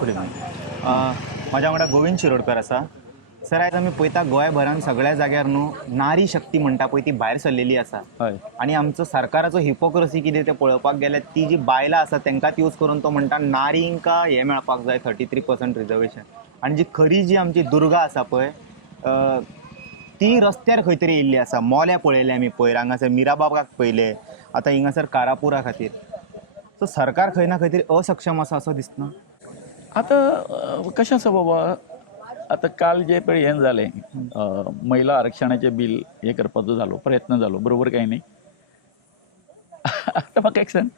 Good evening. माझ्या वांगडा गोविंद शिरोडकर आसा. सर, आयज आमी पळयता गोंयभरान सगळ्या जाग्यार न्हू नारी शक्ती म्हणटा पळय ती भायर सरलेली आसा. हय आनी आमचो सरकाराचो हिपोक्रसी कितें तें पळोवपाक गेल्यार ती जी बायलां आसा तांकांच यूज करून तो म्हणटा नारींका हें मेळपाक जाय 33% रिजर्वेशन. आनी जी खरी जी आमची दुर्गा आसा पळय ती रस्त्यार खंय तरी येयल्ली आसा. मोल्या पळयले आमी पयर, हांगासर मिराबागाक पळयले, आतां हिंगासर कारापुरा खातीर. सो सरकार खंय ना खंय तरी असक्षम आसा असो दिसना. आता कशें आसा बाबा, आता काल जे पळय हें जालें महिला आरक्षणाचे बिल हे करपाचो जालो प्रयत्न जालो, बरोबर काय न्ही. आतां म्हाका एक सांग,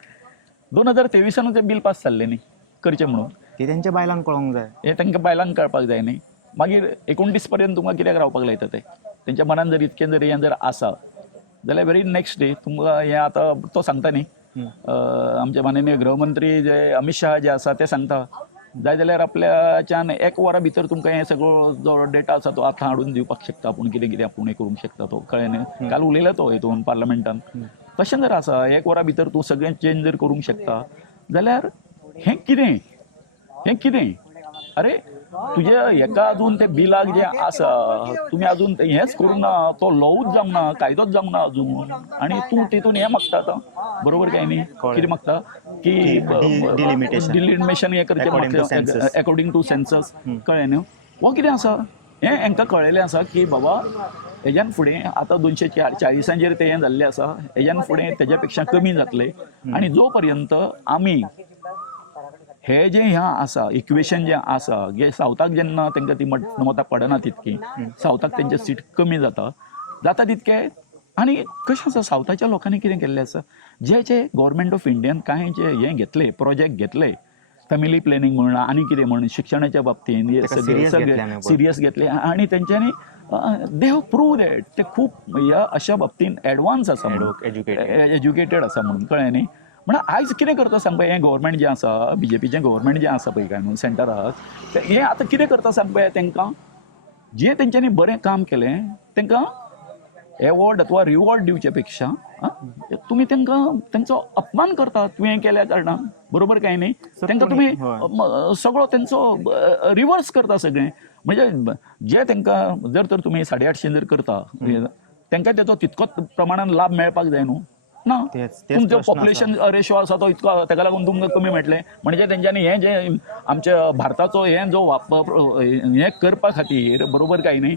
2023 तें बिल पास जाल्लें न्ही करचें म्हणून. ती तेंच्या बायलांक कळोंक जाय. हे तांकां बायलांक कळपाक जाय न्ही. मागीर 29 पर्यंत तुमकां कित्याक रावपाक लायता ते. तेंच्या मनान जर इतकें जर हें जर आसा जाल्यार वेरी नेक्स्ट डे तुमकां हें आतां तो सांगता न्ही, आमचे माननीय गृहमंत्री जे अमित शाह जे आसा ते सांगता जाय जाल्यार आपल्याच्यान 1 वरा भितर तुमकां हें सगळो जो डेटा आसा तो आतां हाडून दिवपाक शकता. आपूण कितें कितें आपूण हें करूंक शकता तो, कळ्ळें न्ही. काल उलयलो तो हितून पार्लमेंटान. तशें जर आसा 1 वरा भितर तूं सगळें चेंज जर करूंक शकता जाल्यार हें कितें अरे तुजे हेका अजून ते बिलाक जे आसा तुमी अजून हेंच करूंक ना, तो लॉवूच जावंक ना, कायदोच जावंक ना अजून. आनी तूं तितून हें मागता आतां, बरोबर काय न्ही. कितें मागता की डिलिमिटेशन हें करचें अकॉर्डिंग टू सेन्सस, कळ्ळें न्ही. हो कितें आसा हें हांकां कळयलें आसा की बाबा हेज्यान फुडें आतां 240 ते हें जाल्लें आसा, हेज्यान फुडें तेज्या पेक्षा कमी जातलें. आनी जो पर्यंत आमी हे जे ह्या आसा इक्वेशन जे आसा जे सावथाक जेन्ना तांकां ती मतां पडना तितकी, सावथाक तेंचे सीट कमी जाता तितके. आनी कशें आसा सावथाच्या लोकांनी कितें केल्लें आसा, जे गव्हर्मेंट ऑफ इंडियान कांय जे हें घेतले प्रोजेक्ट घेतले, फॅमिली प्लॅनिंग म्हण आनी कितें म्हण शिक्षणाच्या बाबतींत सगळे सिरियस घेतले. आनी तेंच्यांनी दे हॅव प्रूव दॅट ते खूब ह्या अशा बाबतींत एडवान्स आसा, एज्युकेटेड आसा म्हणून, कळ्ळें न्ही. म्हणून आयज कितें करता सांग पळय हें गव्हर्मेंट जें आसा, बीजेपीचें गव्हर्मेंट जें आसा पळय काय न्हू सेंटराक, हें आतां कितें करता सांग पळय तांकां जें तेंच्यांनी बरें काम केलें तांकां एवॉर्ड अथवा रिवॉर्ड दिवचे पेक्षा तुमी तांकां तेंचो अपमान करता तुवें केल्या कारणान, बरोबर काय न्ही. तांकां तुमी सगळो तेंचो रिवर्स करता सगळें. म्हणजे जे तांकां जर तर तुमी 850 जर करता तांकां तेचो तितकोच प्रमाणान लाभ मेळपाक जाय न्हू ना. तुमचो पॉप्युलेशन रेशो आसा तो इतको ताका लागून तुमकां कमी मेळटलें. म्हणजे तेंच्यांनी हें जे आमच्या भारताचो हें जो हें करपा खातीर, बरोबर काय न्ही,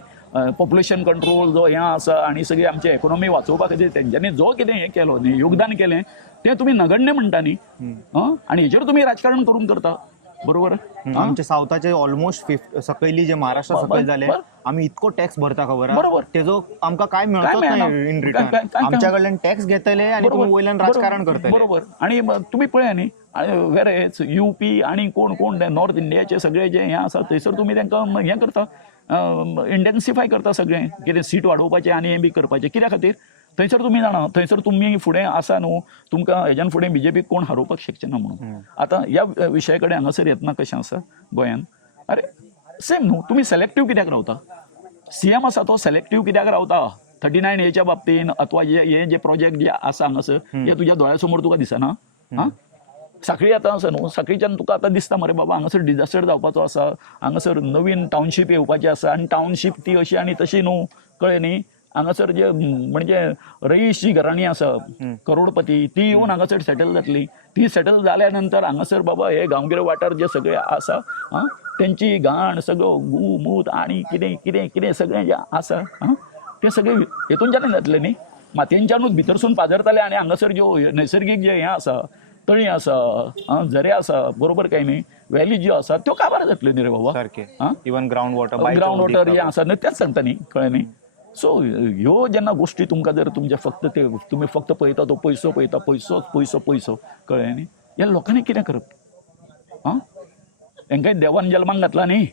पॉप्युलेशन कंट्रोल जो हें आसा आनी सगळी आमची इकॉनॉमी वाचोवपा खातीर तेंच्यांनी जो कितें हें केलो न्ही, योगदान केलें, तें तुमी नगण्य म्हणटा न्ही. आनी हेचेर तुमी राजकारण करून करता, बरोबर. आमचे सावथाचे ऑलमोस्ट सकयली जे महाराष्ट्रा सकयल जाले आमी इतको टॅक्स भरता खबर आहा, बरोबर. तेजो आमकां काय मेळचोच नाही इन रिटर्न. आमच्या कडल्यान टॅक्स घेतले आनी तुमी वयल्यान राजकारण करतले, बरोबर. आनी तुमी पळया न्ही, वेरेज यूपी आनी कोण नॉर्थ इंडियाचे सगळे जे हें आसा थंयसर तुमी तांकां हें करता, इंटेन्सिफाय करता सगळें कितें सीट वाडोवपाचें आनी हें बी करपाचें. कित्या खातीर थंयसर तुमी जाणा थंयसर तुमी फुडें आसा न्हू, तुमकां हेज्यान फुडें बीजेपीक कोण हारोवपाक शकचे ना म्हणून. आतां ह्या विशया कडेन हांगासर येतना कशें आसा गोंयान, अरे सेम न्हू, तुमी सेलेक्टीव कित्याक रावता. सीएम आसा तो सेलेक्टीव कित्याक रावता 39A बाबतीन, अथवा हे जे प्रोजेक्ट जे आसा हांगासर हे तुज्या दोळ्या समोर तुका दिसना. सांखळी आतां आसा न्हू, सांखळीच्यान तुका आतां दिसता मरे बाबा हांगासर डिजास्टर जावपाचो आसा, हांगासर नवीन टावनशीप येवपाची आसा. आनी टावनशीप ती अशी आनी तशी न्हू, कळ्ळें न्ही. हांगासर जे म्हणजे रईस जी घराणी आसा करोडपती ती येवन हांगासर सेटल जातली. ती सेटल जाल्या नंतर हांगासर बाबा हे गांवगिरे वाठार जे सगळे आसा तेंची घाण सगळो मूत आनी कितें कितें कितें सगळें जें आसा तें सगळें हेतूनच्यान जातलें न्ही, मातयेंच्यानूच भितरसून पाजरतले. आनी हांगासर ज्यो नैसर्गीक जे हें आसा, तळी आसा, झरे आसा, बरोबर काय न्ही, व्हॅली ज्यो आसा त्यो काबार जातल्यो न्ही रे बाबा. इवन ग्राउंड वॉटर हें आसा न्ही, तेंच सांगता न्ही, कळ्ळें न्ही. सो ह्यो जेन्ना गोश्टी तुमकां जर तुमचे फक्त ते तुमी फक्त पळयता तो पयसो पळयता, पयसो, कळ्ळें न्ही. ह्या लोकांनी कितें करप. तांकांय देवान जल्माक घातला न्ही,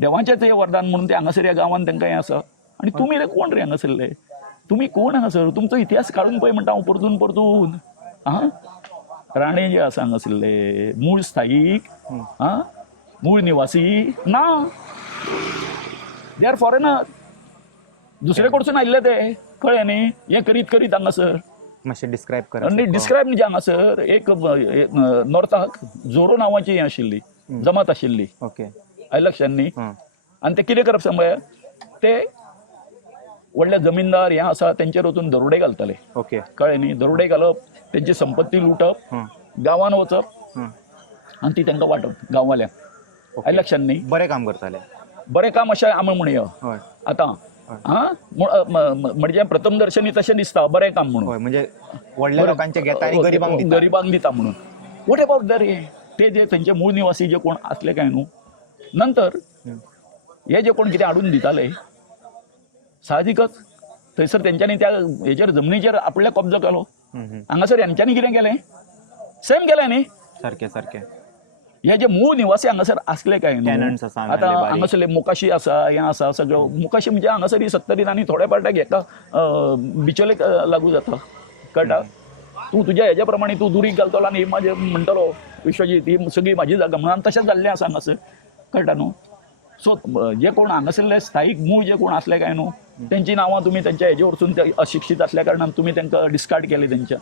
देवाचेंच हें वरदान म्हणून ते हांगासर ह्या गांवांत तांकां हें आसा. आनी तुमी रे कोण रे हांगासरले, तुमी कोण हांगासर, तुमचो इतिहास काडून पळय म्हणटा हांव परतून. राणे जे आसा हांगासरले मूळ स्थायीक, मूळ निवासी ना, दे आर फॉरेनर, दुसरे कडसून आयिल्ले ते, कळ्ळें न्ही. हें करीत हांगासर मातशें डिस्क्रायब करा. डिस्क्रायब म्हणजे हांगासर एक नॉर्थाक जोरो नांवाची हें आशिल्ली, जमात आशिल्ली ओके. आयलें लक्षांत न्ही. हां. आनी ते कितें करप सांग ते व्हडले जमीनदार हे आसा तेंचेर वचून दरोडे घालताले. ओके. कळ्ळें न्ही. दरोडे घालप, तेंची संपत्ती लुटप, हां. गांवान वचप हां. आनी ती तांकां वांटप गांववाल्यांक. आयलें लक्षांत न्ही. बरें काम करताले. बरें काम अशें आमी म्हणया हय. आतां. म्हणजे प्रथम दर्शनी तशें दिसता बरें काम म्हणून. हय म्हणजे व्हडल्या लोकांचे घेता आनी गरिबांक दिता. गरिबांक दिता म्हणून. वॉट अबाउट दॅट ते जे थंयचे मूळ निवासी जे कोण असले काय न्हू, नंतर हे जे कोण कितें हाडून दिताले साहजिकच थंयसर तेंच्यांनी त्या हेचेर जमनीचेर आपल्या कब्जो केलो. हांगासर हेंच्यांनी कितें केलें, सेम केलें न्ही. सारकें सारकें. हे जे मूळ निवासी हांगासर असले काय न्हू, Tenants आसा आतां हांगासरले मोकाशी आसा, हें आसा सगळो. मोकाशी म्हणजे हांगासर ही 70 आनी थोड्या पार्ट्याक हेका बिचोलेक लागू जाता. कळटा. तूं तुज्या हेज्या प्रमाणे तूं दुरीक घालतलो आनी म्हाजे म्हणटलो विश्वजीत ही सगळी म्हाजी जागा म्हणून तशेंच जाल्लें आसा हांगासर. कळटा न्हू. सो जे कोण हांगासरले स्थायीक मूळ जे कोण असले काय न्हू, तेंची नांवां तुमी तेंच्या हेजे वरसून ते अशिक्षीत असल्या कारणान तुमी तांकां डिस्कार्ड केले तेंच्या.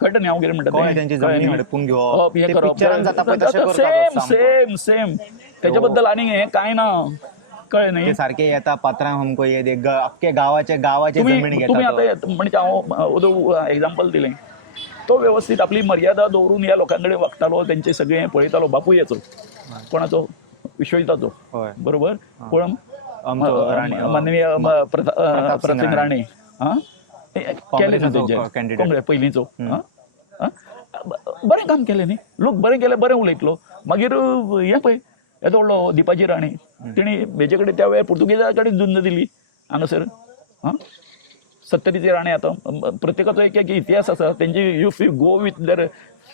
कळटा न्ही हांव कितें म्हणटा तेंची जमनी हडपून घेवप. हें ते करप. पिक्चरान जाता पळय तशें करता सेम सामको. सेम सेम तेच्या बद्दल आनी हें कांय ना. कळ्ळें न्ही. ते सारखे येता पात्रांव हमको ये दे अख्खे गावाचे जमीन तुम्ही घेता. आता म्हणजे हांव एक्झाम्पल दिलें. तो व्यवस्थित आपली मर्यादा दवरून ह्या लोकांकडे वागतालो, तेंचे सगळें पळयतालो. बापूय हेचो कोणाचो, विश्वजिताचो. हय. बरोबर. कोण आमचो राणी माननीय प्रताप सिंग राणे. केलें न्ही काँग्रेसीचो तेंचे candidate. पयलींचो. बरें काम केलें न्ही. लोक बरें केलें, बरें उलयतलो. मागीर हें पळय येदो व्हडलो दिपाजी राणे, तेणी हेजे कडेन त्या वेळार पुर्तुगेजा कडेन झुंज दिली हांगासर. 70चे राणे. आतां प्रत्येकाचो एक एक इतिहास आसा तेंची. इफ यू गो विथ दर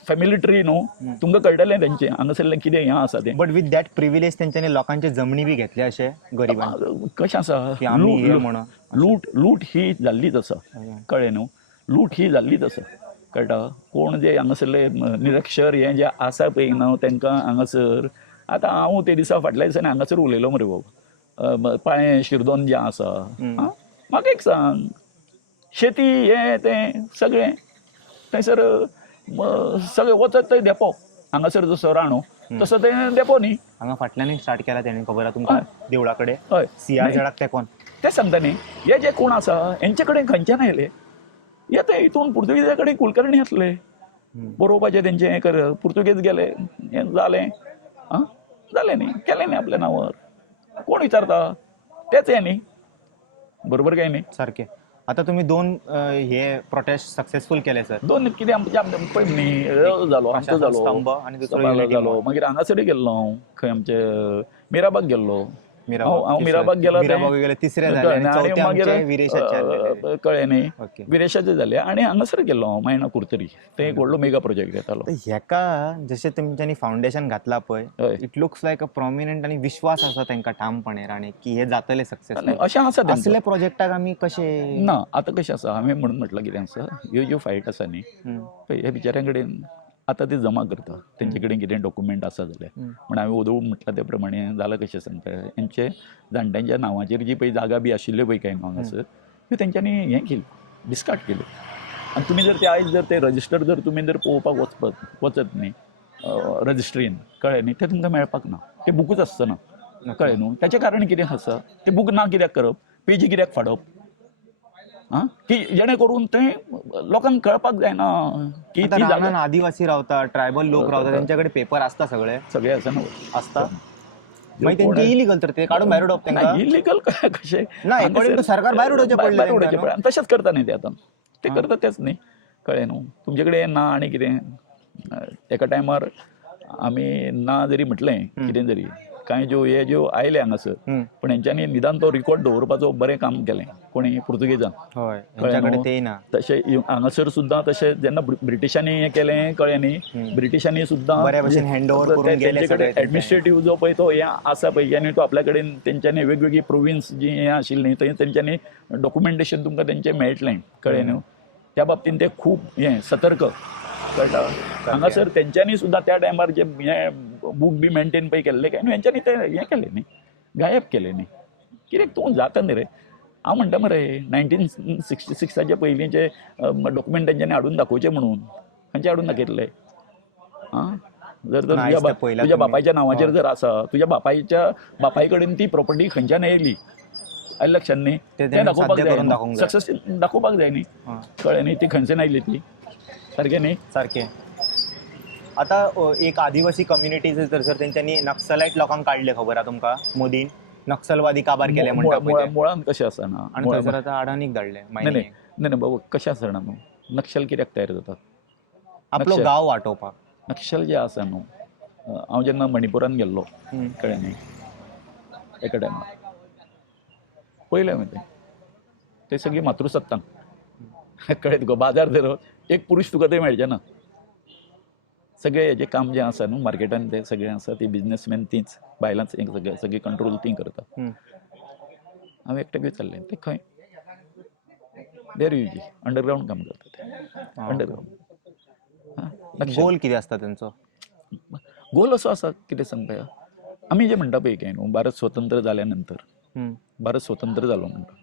फॅमिली ट्री न्हू, तुमकां कळटलें तेंचें हांगासरलें कितें हें आसा तें. बट विथ दॅट प्रिविलेज तेंच्यांनी लोकांचे जमनी बी घेतले अशे गरिबांक. कशें आसा, की आमी हे म्हणून. लूट ही जाल्लीच आसा. कळ्ळें न्हू. लूट ही जाल्लीच आसा. कळटा. कोण जे हांगासरले निरक्षर हे जे आसा पळय न्हू तेंकां हांगासर. आतां हांव ते दिसा फाटल्या दिसांनी हांगासर उलयलो मरे बाबा. पाळें शिरदोन जें आसा, म्हाका एक सांग, शेती हें तें सगळें थंयसर सगळें वचत थंय देपो. हांगासर जसो राणो तसो तें देपो न्ही. हांगा फाटल्यान स्टार्ट केला तेणी, खबर आहा तुमकां देवळा कडेन. हय. CR झेडाक ते कोण. तें सांगता न्ही. हे जे कोण आसा हेंचे कडेन खंयच्यान आयले. येते हितून पुर्तुगेजा कडेन कुलकर्णी आसले. बरोवपाचें तेंचें हें कर. पुर्तुगेज गेले, हें जालें. जालें न्ही. केलें न्ही आपल्या नांवार. कोण विचारता. तेच हें न्ही. बरोबर काय न्ही. सारकें. आतां तुमी 2 हे प्रोटेस्ट सक्सेसफूल केले सर. 2 कितें आमच्या पळय न्ही जालो आमचो जालो स्तंभ आनी दुसरो स्तंभालो Unity जालो. Mall. मागीर हांगासर गेल्लो हांव. खंय आमचे मिराबाग गेल्लो. मिराबाग. हांव मिराबाग गेलो. मिराबाग गेले, तिसरे जाले आनी चौथे आमचे विरेशाचे आसलेले. कळ्ळें न्ही. ओके. विरेशाचे जाले. आनी हांगासर गेल्लो हांव मायना कुर्तरी. ते एक व्हडलो मेगा प्रोजेक्ट घेतालो. हेका जशें तेंच्यांनी फावंडेशन घातला पळय, it looks like a prominent आनी विश्वास आसा तेंकां ठामपणेर आनी की हे जातले सक्सेसफूल. अशें आसा तेंचें. असले प्रोजेक्टाक आमी कशे. ना आतां कशें आसा, हांवें म्हणून म्हटलां कितें आसा, ह्यो ज्यो फायट आसा न्ही, पळय हे बिचाऱ्यां कडेन आतां ते जमा करता. तेंचे कडेन कितें डॉक्युमेंट आसा जाल्यार. म्हण हांवें वोदोळ म्हटलां ते प्रमाणे जालां कशें सांगता. हेंचे जाणट्यांच्या नांवाचेर जी पळय जागा बी आशिल्ल्यो पळय काय हांगासर, त्यो तेंच्यांनी हें केली, डिस्कार्ड केल्यो. आनी तुमी जर ते आयज जर ते रजिस्टर जर तुमी जर पळोवपाक वचत न्ही रजिस्ट्रीन, कळ्ळें न्ही, तें तुमकां मेळपाक ना. तें बुकूच आसतना. कळ्ळें न्हू. तेचें कारण कितें आसा, तें बूक ना कित्याक करप, पेजी कित्याक फाडप. की जेणे करून तें लोकांक कळपाक जायना की ती जागा. आदिवासी रावता, ट्रायबल लोक रावता, तेंच्या कडेन पेपर आसता सगळे आसा ना. आसता. मागीर तेंचे इलिगल तर ते काडून भायर उडोवप तेंकां. इलिगल कशें ना, अकॉर्डिंग टू सरकार भायर उडोवचें पडलें. तशेंच करता न्ही ते आतां. ते करता तेच न्ही. कळ्ळें न्हू. तुमचे कडेन ना आनी कितें. एका टायमार आमी ना जरी म्हटलें कितें जरी, कांय ज्यो आयले हांगासर, पण हेंच्यांनी निदान तो रिकॉर्ड दवरपाचो बरें काम केलें. कोणी पुर्तुगेजान. हय. तेंच्या कडेन तेय ना. तशें हांगासर सुद्दां तशें जेन्ना ब्रिटिशांनी हें केलें, कळ्ळें न्ही, ब्रिटिशांनी सुद्दां बऱ्या भशेन हँडओव्हर करून गेले तेंचे कडेन एडमिनिस्ट्रेटीव जो पळय तो हें आसा पळय, जेणे तो आपल्या कडेन तेंच्यांनी वेगवेगळी प्रोविन्स जी हें आशिल्लीं थंय तेंच्यांनी डॉक्युमेंटेशन तुमकां तेंचें मेळटलें. कळ्ळें न्हू. त्या बाबतींत ते खूब हें सतर्क. कळटा. हांगासर तेंच्यांनी सुद्दां त्या टायमार जे हें बूक बी मेंटेन पळय केल्ले काय न्हू, हेंच्यांनी ते हें केलें न्ही, गायब केलें न्ही. कित्याक तूं जाता न्ही रे. हांव म्हणटा मरे 1966चे पयलींचे डॉक्युमेंट तेंच्यांनी हाडून दाखोवचे म्हणून. खंयचे हाडून दाखयतले. जर तर नाहीच ते पहिला तुझ्या तुम्ही- बापायच्या नावाचेर जर आसा, तुझ्या बापाय कडेन ती प्रॉपर्टी खंयच्यान येयली आयल्या लक्षात न्ही, ते तें त्यांनी दाखोवपाक साध्य जाय करून दाखोवंक जाय. सक्सेस दाखोवपाक जाय न्ही, हां. कळ्ळें न्ही, ती खंयच्यान आयली ती सारकें न्ही. सारखे आता एक आदिवासी कम्युनिटीज तर सर तेंच्यांनी नक्सलाईट लोकांक काढले खबर आहा तुमकां मोदीन नक्षलवादी काबार केले म्हणटा पळय ते. मुळांत कशें आसना, आणि थंयसर आतां अडानीक धाडले नाही नाही मायनिंगेक. नाही नाही बाबा कशें आसना न्हू, नक्षल कित्याक तयार जाता, आपलो नक्षल. गांव वाटोवपाक. नक्षल जे आसा न्हू, हांव जेन्ना मणिपुरान गेल्लो कळ्ळें न्ही, एका टायमार पयलें हांवें ते सगळीं मातृसत्तांक कळ्ळें तुका, बाजार धर एक पुरुश तुका थंय मेळचे ना, सगळें हेजें काम जें आसा न्हू मार्केटान तें सगळें आसा ती बिझनेसमॅन तीच, बायलांच सगळें कंट्रोल ती करता. हांवें एकट्याक विचारलें ते खंय, देर युजी अंडरग्रावंड काम करता ते, अंडरग्रावंड. गोल कितें आसता तेंचो? गोल असो आसा कितें सांगता, आमी जें म्हणटा पळय काय न्हू, भारत स्वतंत्र जाल्या नंतर भारत स्वतंत्र जालो म्हणटा,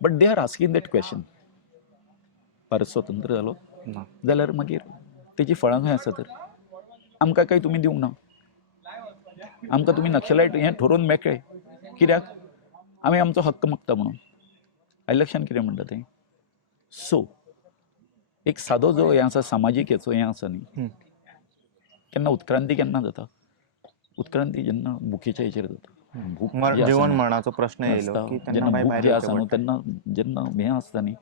but they are asking that question, Bharat स्वतंत्र जालो ना. जाल्यार मागीर तेजी फळां खंय आसा तर आमकां काही तुमी दिवंक ना, आमकां तुमी नक्षलायट हें ठरोवन मेकळे कित्याक आमी आमचो हक्क मागता म्हणून, आयल्या लक्षांत कितें म्हणटा तें. सो एक सादो जो हें आसा सामाजीक हेचो हें आसा न्ही, केन्ना उत्क्रांती केन्ना जाता, उत्क्रांती जेन्ना भुकेच्या हेचेर जाता, भूक जी आसा जीवन न्हू, मरणाचो प्रश्न येयलो की जेन्ना तेन्ना बाय भूक भायर जी येवचें आसा न्हू पडटा. तेन्ना जेन्ना हें आसता न्ही,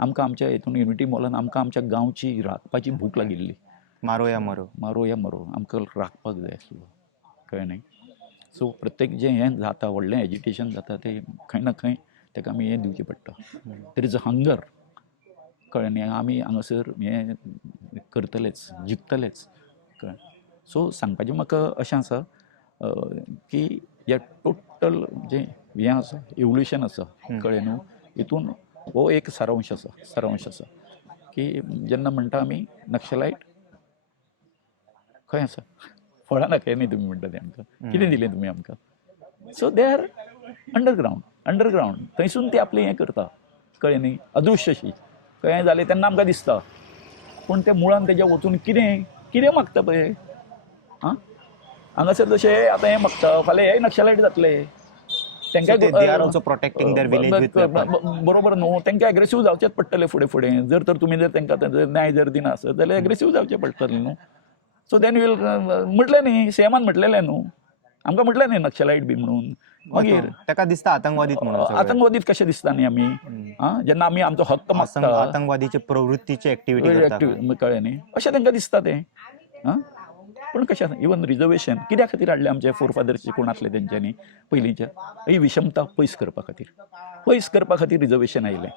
आमकां आमच्या हितून युनिटी मॉलान आमकां आमच्या गांवची राखपाची भूक लागिल्ली, मारो या मरो. मारो या मरो आमकां राखपाक जाय आसलो, कळ्ळें न्ही. सो प्रत्येक जें हें जाता व्हडलें एजिटेशन जाता तें खंय ना खंय तेका आमी हें दिवचें पडटा. देर इज अ हंगर, कळ्ळें न्ही, आमी हांगासर हें करतलेच, जिखतलेच, कळ्ळें. सो सांगपाचें म्हाका अशें आसा की ह्या टोटल जें हें आसा इवोल्युशन आसा, कळ्ळें न्हू, हितून हो एक सारांश आसा की जेन्ना म्हणटा आमी नक्षलायट खंय आसा, फळां दाखय न्ही तुमी म्हणटा तें आमकां, कितें दिलें तुमी आमकां. सो दे आर अंडरग्रावंड थंयसून ती आपलें हें करता, कळ्ळें न्ही, अदृश्यशी खंय जालें तेन्ना आमकां दिसता, पूण तें मुळान तेज्या वचून कितें मागता पळय. आं हांगासर जशें आतां हें मागता, फाल्यां हेय नक्षलायट जातले, So they are also protecting their village with weapon. बरोबर न्हू, तेंकां एग्रेसीव जावचेच पडटलें फुडें जर तर तुमी जर तेंकां न्याय जर दिना आसत जाल्यार एग्रेसीव जावचें पडटलें न्हू. सो देन वील म्हटलें न्ही, सीएमान म्हटलेलें न्हू, आमकां म्हटलें न्ही नक्षलायट बी म्हणून. मागीर तेका दिसता आतंकवादीत म्हणून सगळे. आतंकवादीत कशें दिसता न्ही आमी, जेन्ना आमी आमचो हक्क मागता, आतंकवादीचे प्रवृत्तीची ऍक्टिव्हिटी करता. कळ्ळें न्ही, अशें तेंकां दिसता तें. पूण कशें आसा, इवन रिजर्वेशन कित्या खातीर हाडलें आमचे फोरफादर्स कोण आसले तेंच्यांनी पयलींच्या, ही विशमता पयस करपा खातीर रिजर्वेशन आयलें.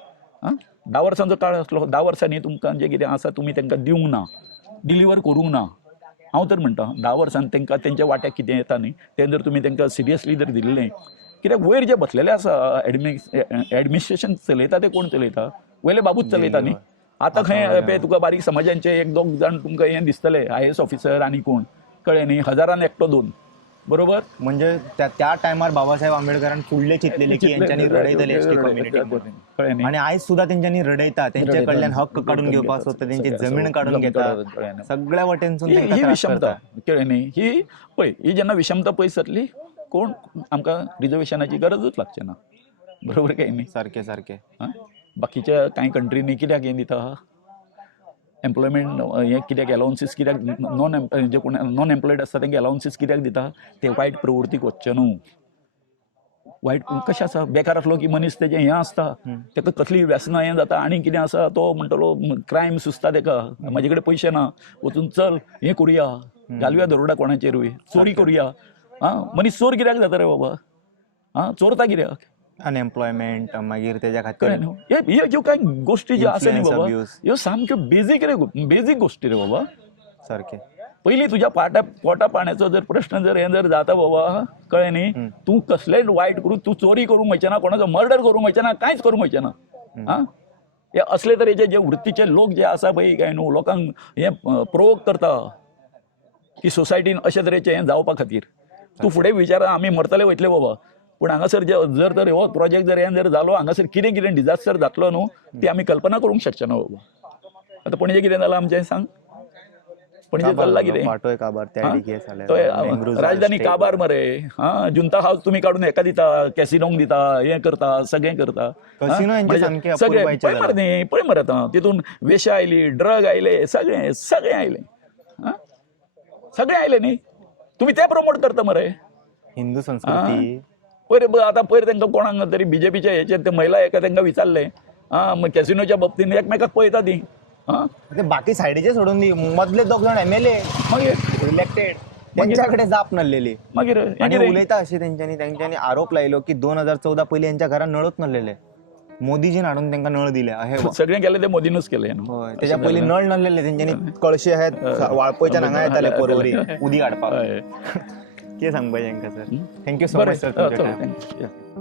10 वर्सांचो काळ आसलो, 10 वर्सांनी तुमकां जें कितें आसा तुमी तेंकां दिवंक ना, डिलिव्हर करूंक ना. हांव तर म्हणटा 10 वर्सान तेंकां तेंच्या वाट्याक कितें येता न्ही तें जर तुमी तेंकां सिरियसली जर दिल्लें, कित्याक वयर जे बसलेले आसा एडमिनिस्ट्रेशन चलयता ते कोण चलयता, वयले बाबूच चलयता न्ही. आतां खंय पळय तुका बारीक समाजांचे 1-2 जाण तुमकां हें दिसतले, IAS ऑफिसर आनी कोण, कळ्ळें न्ही, 1000 एकटो 2, बरोबर. म्हणजे त्या टायमार बाबासाहेब आंबेडकरान फुडले चिंतलेले की यांच्यानी रडयतले एसटी कम्युनिटी, कळ्ळें न्ही. आणि आयज सुद्धा तेंच्यांनी रडयता, तेंचे कडल्यान हक्क काढून घेवपाक सोदता, तेंची जमीन काढून घेता, सगळ्या वटेनसून तेंकां ही त्रास विशमता, करता. कळ्ळें न्ही. ही पळय, ही जेन्ना विशमता पयस जातली कोण आमकां रिजर्वेशनाची गरजूच लागचें ना, बरोबर काय न्ही. सारकें बाकीच्या कांय कंट्रीनी कित्याक हें दिता एम्प्लॉयमेंट, हें कित्याक अलावन्सीस कित्याक जे कोण नॉन एम्प्लॉयड आसता तेंकां अलावन्सीस कित्याक दिता, ते वायट प्रवृत्तीक वचचे न्हू. वायट कशें आसा, बेकार आसलो की मनीस तेजें हें आसता, तेका कसली व्यसनां हें जाता, आनी कितें आसा तो म्हणटलो क्रायम सुचता तेका, म्हाजे कडेन पयशे ना, वचून चल हें करुया, घालुया दरोडा कोणाचेरूय, चोरी करुया. मनीस चोर कित्याक जाता रे बाबा, चोरता कित्याक, अनएम्प्लॉयमेंट, मागीर तेज्या कळ्ळें खातीर न्हू. ह्यो कांय गोश्टी ज्यो आसा न्ही बाबा, abuse. ह्यो सामक्यो बेजीक गोश्टी रे बाबा. सारकें पयलीं तुज्या पोटा पाण्याचो जर प्रश्न जर हें जर जाता बाबा, कळ्ळें न्ही, तूं कसलेंच वायट करूं, तूं चोरी करूंक वयचें ना, कोणाचो मर्डर करूंक वयचें ना, कांयच करूंक वयचें ना. हे असले तरेचे जे वृत्तीचे लोक जे आसा पळय काय न्हू, लोकांक हें प्रोवोक करता की सोसायटीन अशे तरेचें हें जावपा खातीर. तूं फुडें विचार, आमी मरतले वयतले बाबा, पूण हांगासर जर तर हो प्रोजेक्ट जर हें जर जालो, हांगासर कितें डिजास्टर जातलो न्हू ती आमी कल्पना करूंक शकचे ना बाबा. आतां पणजे कितें जालां आमचें सांग, पणजे चल्ला कितें पाटोय काबार त्या हा? केस तो जाले राजधानी काबार मरे हा जुंता हाऊस तुम्ही काढून एका दिता कॅसिनोंक दिता हे करता सगळें करता हा? कसिनो यांचे म्हणजे सामके सगळे अपुरबायचे पळय मरे न्ही पळय मरे आतां तितून वेश्या आयली ड्रग आयले सगळें आयले हा? सगळें आयले न्ही तुम्ही ते प्रमोट करता मरे हिंदू संस्कृती पयर आतां पयर तांकां कोणाक तरी बीजेपीच्या हेचेर ते महिला एका तांकां विचारले हा मग कॅसिनोच्या बाबतींत एकमेकाक पळयता ती हा ते बाकी सायडीचे सोडून दी मदले 2 जण MLA मागीर इलेक्टेड त्यांच्याकडे जाप नसलेली मागीर आणि उलयता अशी त्यांच्यानी आरोप लायलो की 2014 पयलीं यांच्या घरात नळच नसलेले मोदीजीन हाडून तांकां नळ दिले हे सगळें केलें ते मोदीनूच केलें होय त्याच्या पयलीं नळ नसलेले त्यांच्यानी कळशे आहेत वाळपयच्या हांगा येताले परवरी उदी हाडपाक हय कितें सांगपाचें हांकां सर थँक्यू सो बरें मच सर तुमच्या time. थँक्यू